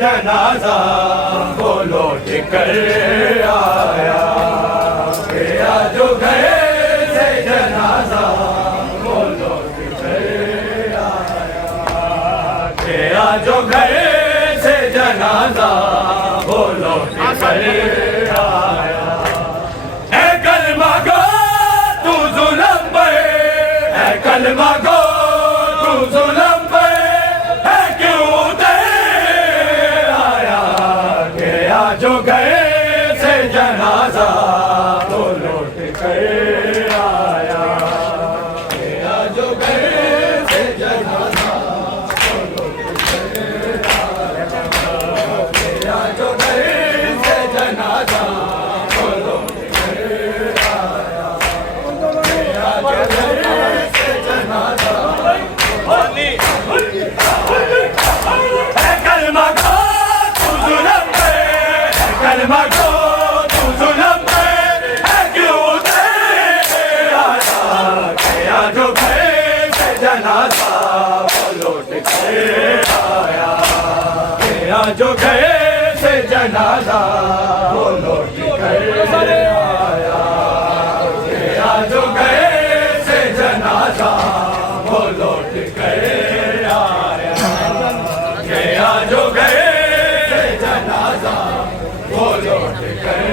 जनाजा वो लौट कर आया। गया जो घर से जनाजा वो लौट कर आया। गया जो घर से जनाजा वो लौट कर आया। है कलमा गो तू जुल्म पे, है कलमा गो तू जुल्म पे, है क्यों तेरे आया। गया जो घर से जनाजा वो लौट कर आया। गया जो घर से जनाजा वो लौट कर आया। गया जो घर से जनाजा वो लौट कर आया। गया जो घर से जनाजा कलमा गो तू जुल्म पे, कलमा गो तू जुल्म पे, है क्यों तेरे आया। गया जो घर से जनाजा वो लौट कर आया। गया जो घर से जनाजा वो लौट कर आया। गया जो घर से जनाजा वो लौट कर आया। गया जो घर से जनाजा वो लौट कर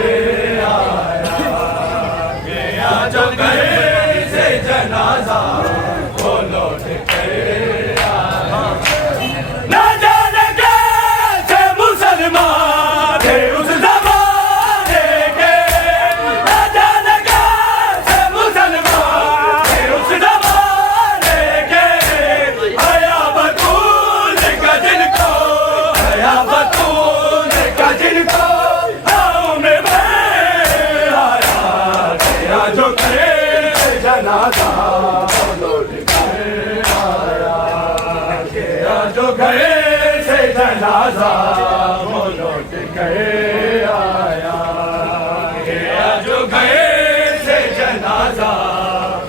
आया। गया जो घर से जनाजा वो लौट कर आया। ना जाने कैसे मुसलमान थे उस ज़माने के, ना जाने कैसे मुसलमान थे उस ज़माने के। हया बतूल का जिनको, हया बतूल का जिनको गाँव में मैं आया। गया जो करे जनाजा वो लौट कर आया। गया जो गए से जनाजा वो लौट कर आया। गया जो गए से जनाजा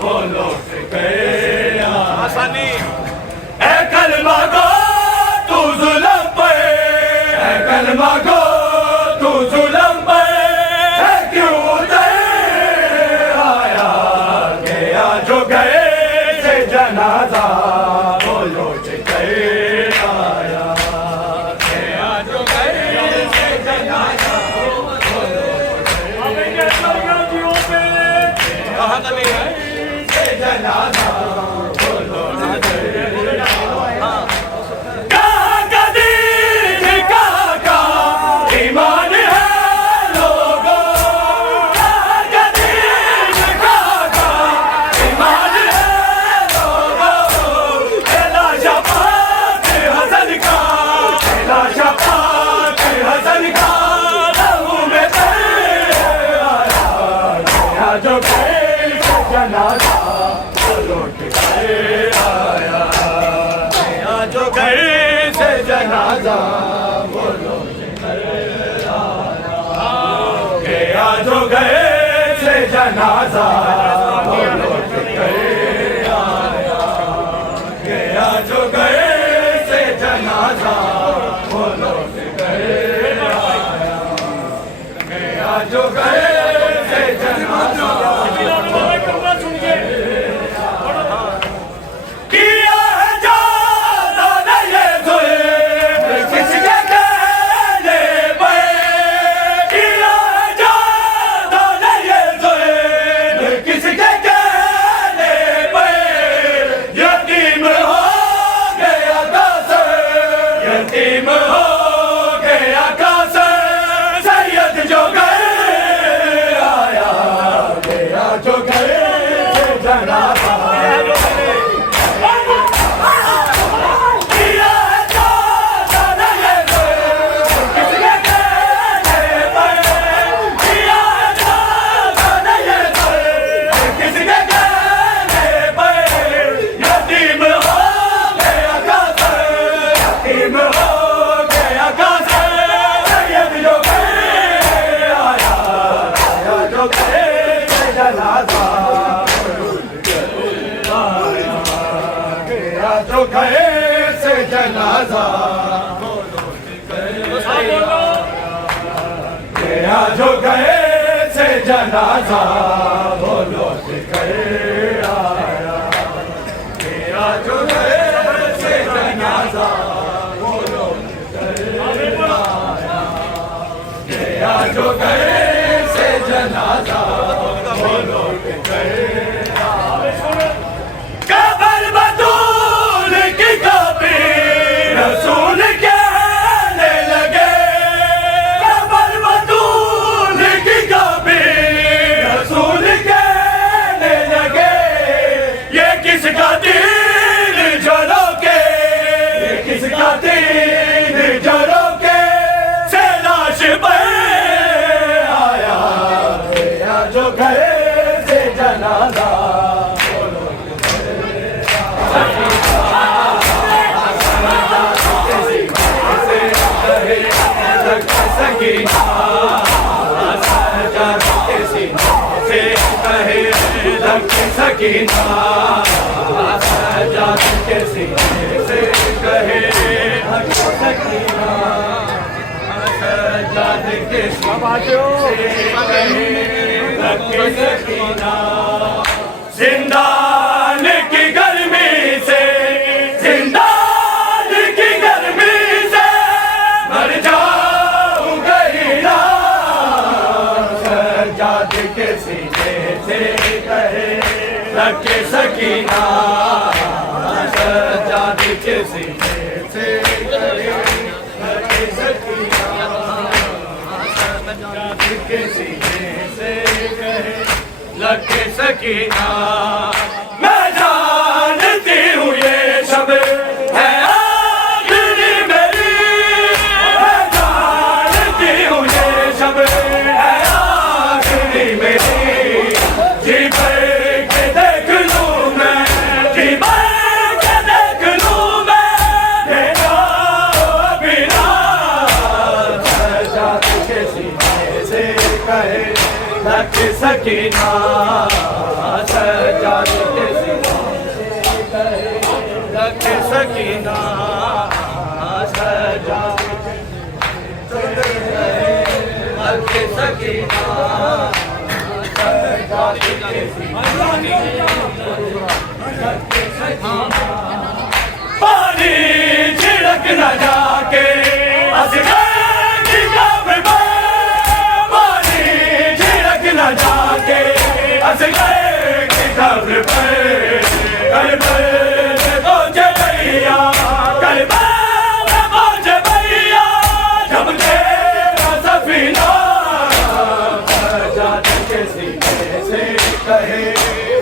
वो लौट कर आया। ऐ कलमा गो तू जुल्म पे, ऐ कलमा गो तू जुल्म पे, है क्यों तेरे आया। गया जो गए से जनाजा वो लौट कर आया। गया जो गए से जनाजा वो लौट कर आया। से जनाजा वो लौट कर आया। कहाँ का दीन कहाँ का ईमान है लोगों। कहाँ का दीन कहाँ का ईमान है लोगों। एला शफात हसन का, एला शफात हसन का लहू में तेरे आया। गया जो घर से जनाजा वो लौट कर आया। गया जो घर से जनाजा वो लौट कर आया। गया जो घर से जनाजा वो लौट कर आया। गया जो घर से जनाजा वो लौट कर आया। गया जो घर से जनाजा किया है जाना ये जुल्म किसके कहने पे। किया है जाना ये जुल्म किसके कहने पे। यतीम हो गया कासर, यतीम हो गया कासर, सैयद जो घर आया। गया जो घर से जनाजा किया है जाना ये जुल्म किसके कहने पे। किया है जाना ये जुल्म किसके कहने पे। यतीम हो गया कासर, यतीम हो जनाजा वो लौट कर आया, मेरा जो घर से जनाजा वो लौट कर आया, मेरा जो घर से जनाजा वो लौट कर आया। कबर बतूल की कब्र रसूल कहने लगे, कबर बतूल की कब्र रसूल कहने लगे, ये किसका दिल जलो के, ये किसका दिल जलो के से लाश पे आया, मेरा जो घर से जनाजा सकीना सजा के सीने से कहे लग सकीना, सजा के सीने से कहे लग सकीना, सजा के सीने से कहे लग सकीना। जिंदान की गर्मी से, जिंदान की गर्मी से मर जाऊंगा ना, सजाद के सीने से कहे लग सकीना, सजाद के सीने से कहे लग सकीना, सजाद के सीने से कहे लग सकीना। मैं जानती हूँ ये सब है आखिरी मेरी, मैं जानती हूँ ये सब है आखिरी मेरी, जी भर के देख लूँ मैं, जी भर के देख लूँ मैं, तेरा बिना सजा के सीने से कहे लग सकीना, सजा के सीने से कहे लग सकीना, सजा लग सकीना, सजा के सीने। पानी छिड़क न जाके असगर की कब्र में, पानी छिड़क न जाके असगर की कब्र पर, करबल में पहुंचे भैया, करबल में पहुंचे भैया, जब तेरा सफीना सजा के सीने से कहे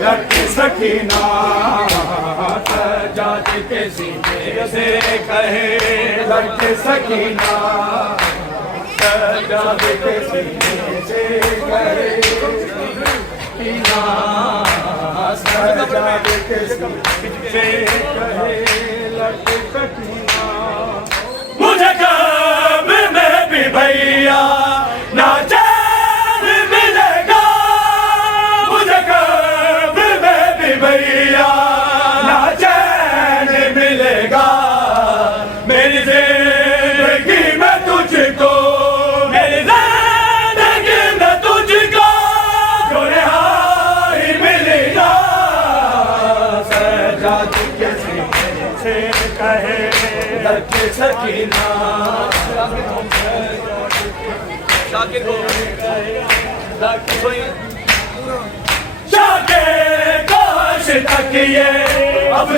लग सकीना, सजा के सीने से कहे लग सकीना, सजा के सीने से कहे सकीना, सजा के सीने से कहे लग सकीना। मुझे कब्र में भी भैया ना चैन मिलेगा, मुझे कब्र में भी भैया ना चैन मिलेगा, मेरी जिंदगी में तुझको, मेरी जिंदगी में तुझको जो रिहाई मिलेगा, सजा के सीने से कहे लग सकीना, शाकिर को शाकिर काश तक ये अब